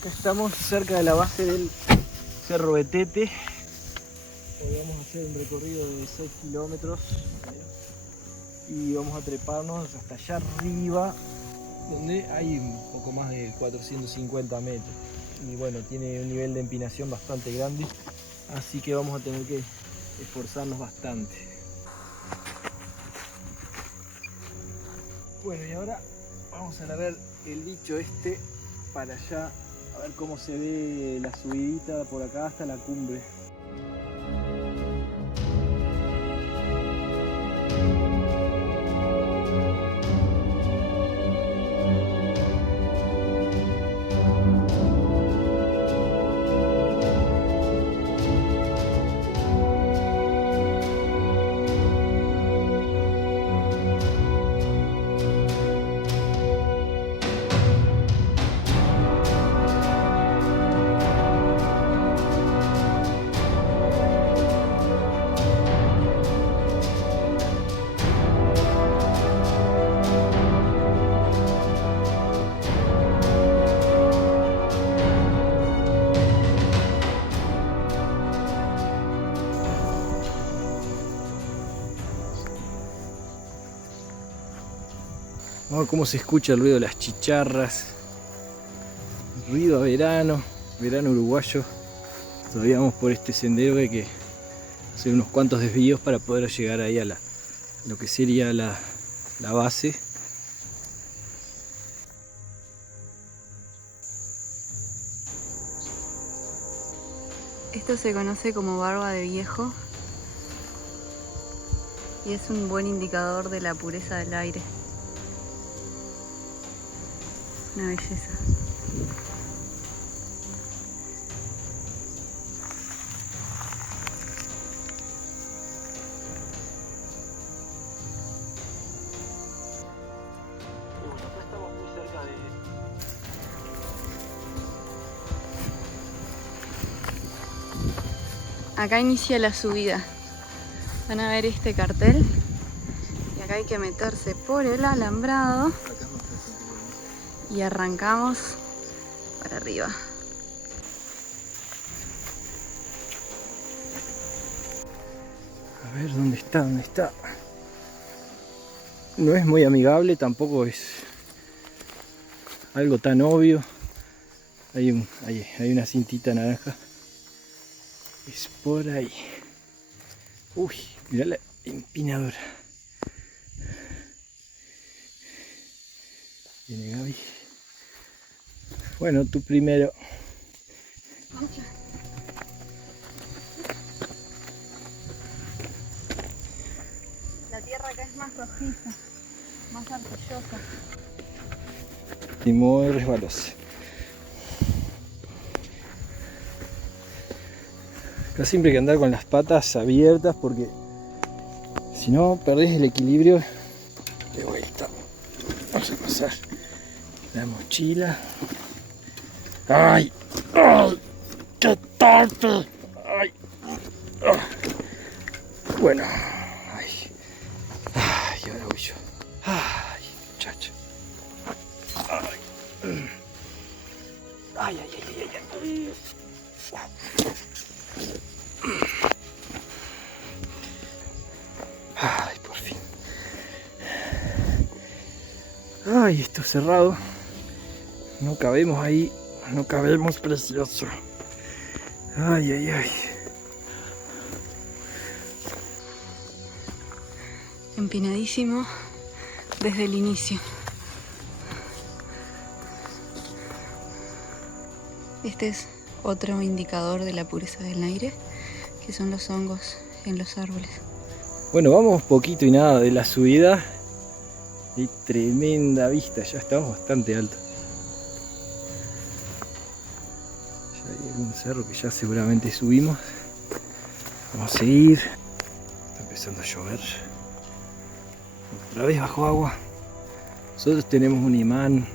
Acá estamos cerca de la base del Cerro Betete. Hoy vamos a hacer un recorrido de 6 kilómetros y vamos a treparnos hasta allá arriba, donde hay un poco más de 450 metros. Y bueno, tiene un nivel de empinación bastante grande, así que vamos a tener que esforzarnos bastante. Bueno, y ahora vamos a ver el bicho este para allá, a ver cómo se ve la subidita por acá hasta la cumbre. Vamos a ver cómo se escucha el ruido de las chicharras. Ruido a verano, verano uruguayo. Todavía vamos por este sendero que hay que hacer unos cuantos desvíos para poder llegar ahí a lo que sería la base. Esto se conoce como barba de viejo y es un buen indicador de la pureza del aire. Una belleza. Bueno, acá estamos muy cerca de... Acá inicia la subida. Van a ver este cartel y acá hay que meterse por el alambrado y arrancamos para arriba. A ver, ¿dónde está? ¿Dónde está? No es muy amigable, tampoco es algo tan obvio. Hay una cintita naranja. Es por ahí. Uy, mirá la empinadura. Viene Gaby. Bueno, tú primero. La tierra acá es más rojiza, más arcillosa. Y muy resbalosa. Acá siempre hay que andar con las patas abiertas porque si no perdés el equilibrio de vuelta. Vamos a pasar la mochila. ¡Ay! ¡Ay! ¡Qué torpe! ¡Ay! ¡Ah! Bueno. ¡Ay! ¡Ay! Ahora voy yo. ¡Ay! Muchacho. ¡Ay! ¡Ay! ¡Ay! ¡Ay! ¡Ay! ¡Ay! ¡Ay! Por fin. ¡Ay! Esto cerrado. No cabemos ahí. No cabemos, precioso. ¡Ay! ¡Ay! ¡Ay! Empinadísimo desde el inicio. Este es otro indicador de la pureza del aire, que son los hongos en los árboles. Bueno, vamos poquito y nada de la subida. Y tremenda vista, ya estamos bastante alto. Ya hay algún cerro que ya seguramente subimos. Vamos a seguir. Está empezando a llover. Otra vez bajo agua. Nosotros tenemos un imán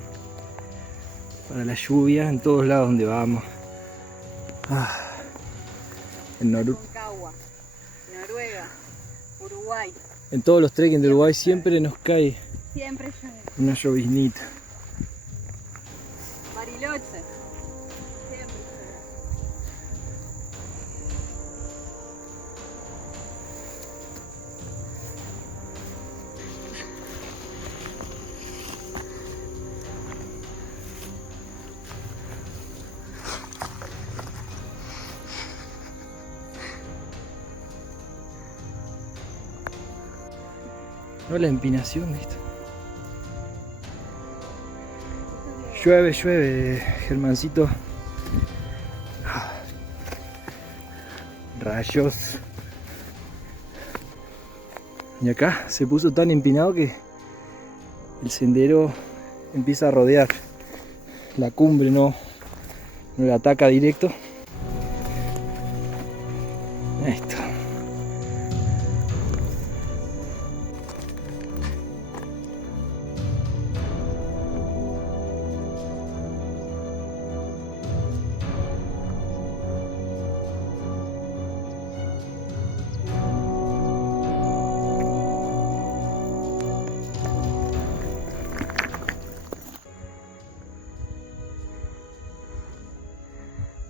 para la lluvia en todos lados donde vamos. En Concagua, Noruega, Uruguay. En todos los trekking de Uruguay siempre nos cae Siempre llueve. una lloviznita. Bariloche. No, la empinación, ¿viste? Llueve, llueve, Germancito. Rayos. Y acá se puso tan empinado que el sendero empieza a rodear la cumbre, no la ataca directo. Ahí está.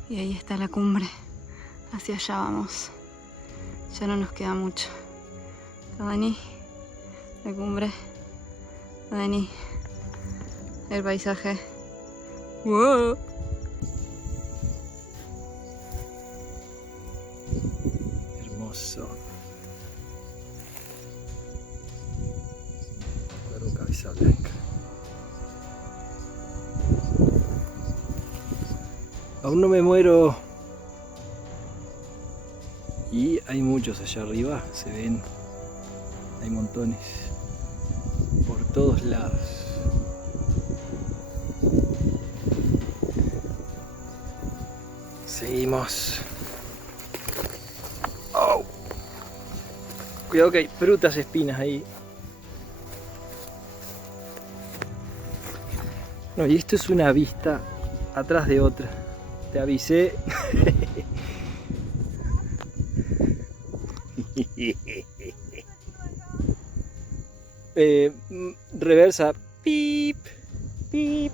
Y ahí está la cumbre. Hacia allá vamos. Ya no nos queda mucho. Dani, la cumbre. Dani, el paisaje. ¡Wow! Hermoso. Cuervo cabeza blanca. Aún no me muero. Y hay muchos allá arriba, se ven. Hay montones. Por todos lados. Seguimos. Oh. Cuidado que hay frutas, espinas ahí. No, y esto es una vista atrás de otra. Te avisé. Reversa. Pip, pip.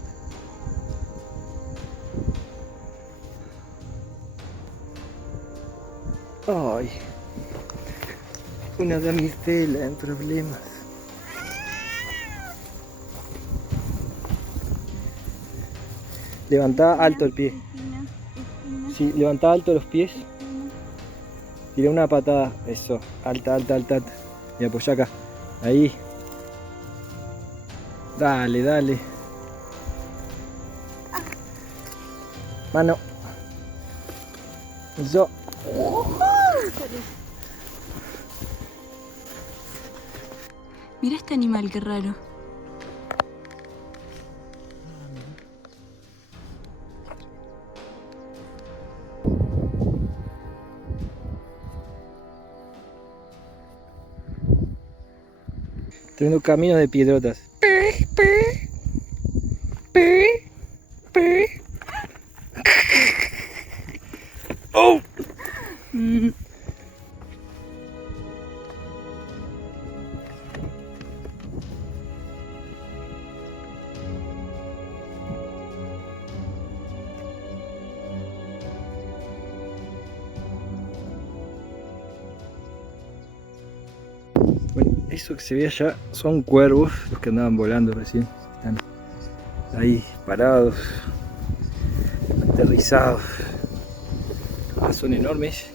Ay, una damisela en problemas. Levantá alto el pie. Sí, levantá alto los pies. Tira una patada. Eso. Alta, alta, alta, alta. Y apoyá acá. Ahí. Dale, dale. Mano. Eso. Mira este animal, qué raro. Teniendo caminos de piedrotas. ¡Oh! Bueno, eso que se ve allá son cuervos, los que andaban volando recién. Están ahí parados, aterrizados. Ah, son enormes.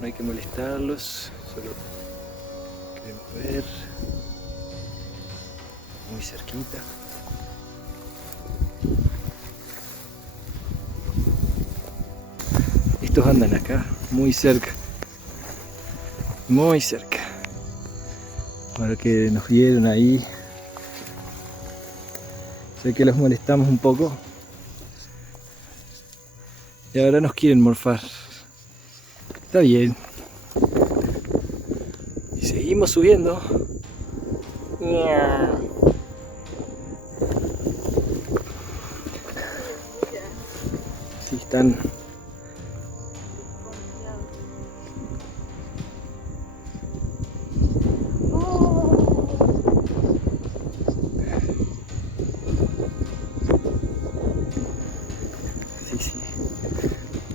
No hay que molestarlos, solo queremos ver. Muy cerquita. Estos andan acá, muy cerca. Muy cerca. Ahora que nos vieron ahí. Sé que los molestamos un poco. Y ahora nos quieren morfar. Está bien. Y seguimos subiendo. Sí, están. Sí, sí.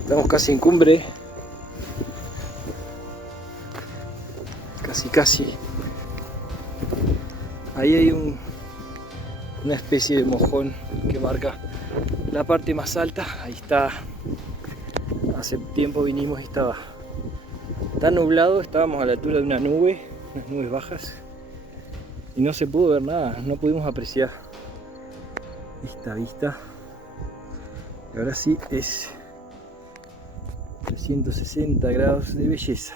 Estamos casi en cumbre. Casi. Ahí hay una especie de mojón que marca la parte más alta. Ahí está. Hace tiempo vinimos y estaba Está nublado, estábamos a la altura de una nube, unas nubes bajas, y no se pudo ver nada, no pudimos apreciar esta vista. Y ahora sí es 360 grados de belleza.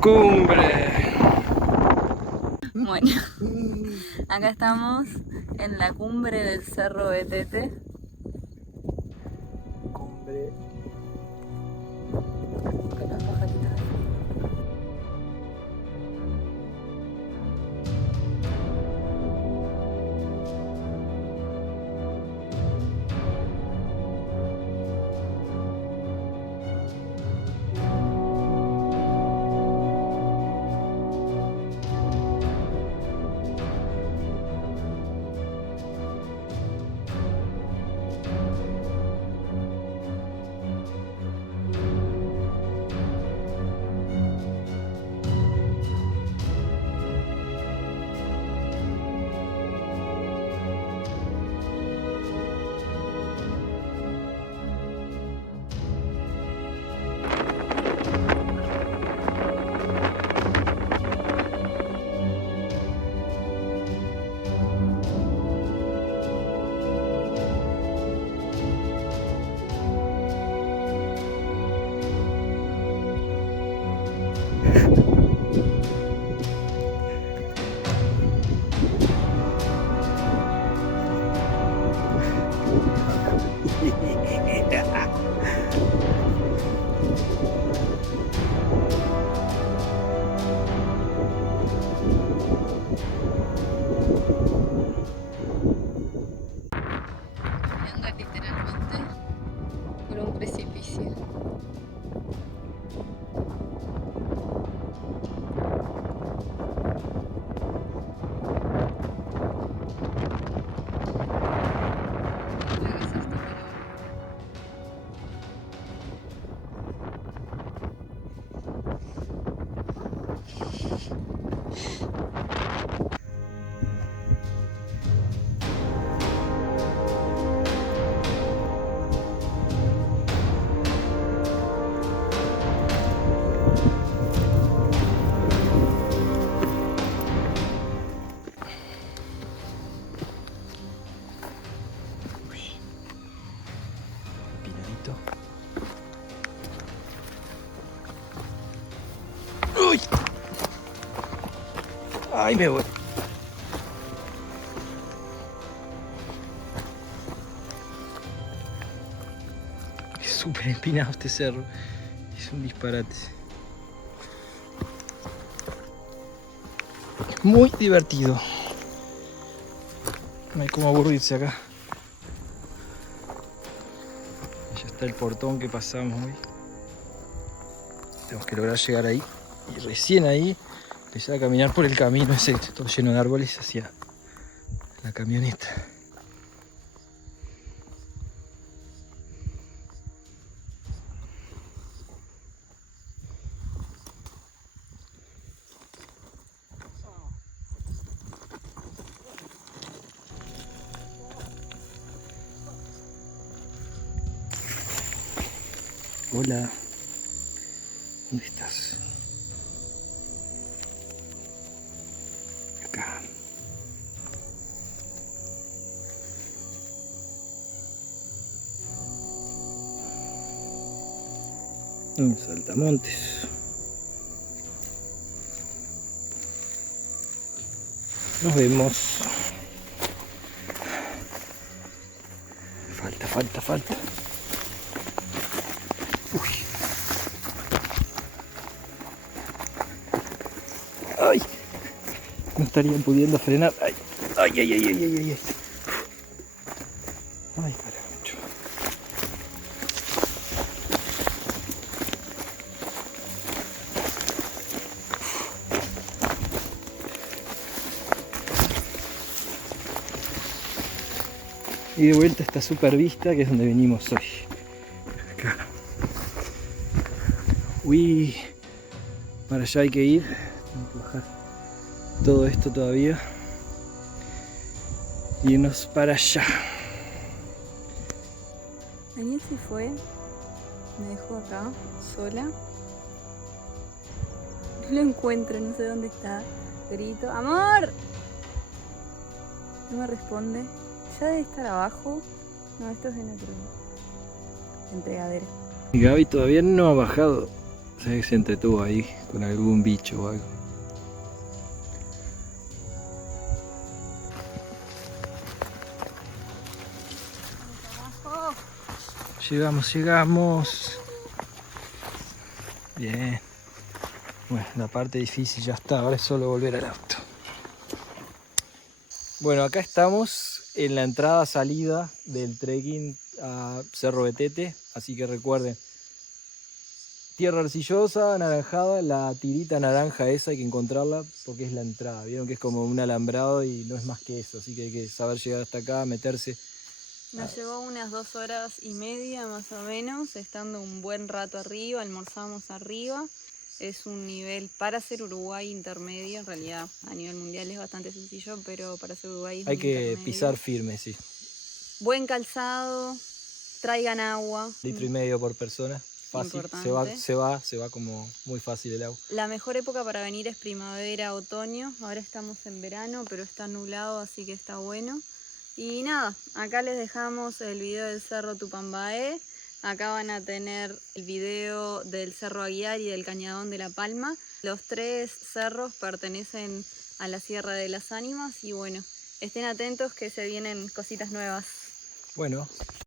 Cumbre. Bueno, acá estamos en la cumbre del Cerro Betete. Cumbre. Con los pajaritos. Anda literalmente por un precipicio. Creo que es esto, pero... Pinadito. ¡Uy! ¡Ay, me voy! Es súper empinado este cerro. Es un disparate. Muy divertido. No hay como aburrirse acá. Ya está el portón que pasamos hoy. Tenemos que lograr llegar ahí. Y recién ahí empezar a caminar por el camino ese todo lleno de árboles hacia la camioneta. Hola, ¿dónde estás? Acá. Saltamontes. Nos vemos. Falta. Uy. Ay. No estarían pudiendo frenar. Ay. Ay. Ay, para mucho. Y de vuelta a esta super vista que es donde venimos hoy. Acá. Uy, para allá hay que ir. Tengo que bajar todo esto todavía. irnos para allá. Daniel se fue, me dejó acá, sola. No lo encuentro, no sé dónde está. Grito, ¡amor! No me responde. Ya debe estar abajo. No, esto es en otro entregadero. Y Gaby todavía no ha bajado. Se ve que se entretuvo ahí con algún bicho o algo. ¡Abajo! Llegamos. Bien. Bueno, la parte difícil ya está, ahora es solo volver al auto. Bueno, acá estamos en la entrada-salida del trekking a Cerro Betete, así que recuerden, tierra arcillosa, anaranjada, la tirita naranja esa hay que encontrarla porque es la entrada. Vieron que es como un alambrado y no es más que eso, así que hay que saber llegar hasta acá, meterse. Nos llevó unas 2 horas y media más o menos, estando un buen rato arriba, almorzamos arriba. Es un nivel para ser Uruguay intermedio, en realidad a nivel mundial es bastante sencillo, pero para ser Uruguay es Hay un que intermedio. pisar firme, sí. Buen calzado, traigan agua. 1,5 litros por persona, fácil, Importante. se va como muy fácil el agua. La mejor época para venir es primavera, otoño. Ahora estamos en verano, pero está nublado, así que está bueno. Y nada, acá les dejamos el video del Cerro Tupambaé. Acá van a tener el video del Cerro Aguiar y del Cañadón de la Palma. Los 3 cerros pertenecen a la Sierra de las Ánimas y bueno, estén atentos que se vienen cositas nuevas. Bueno,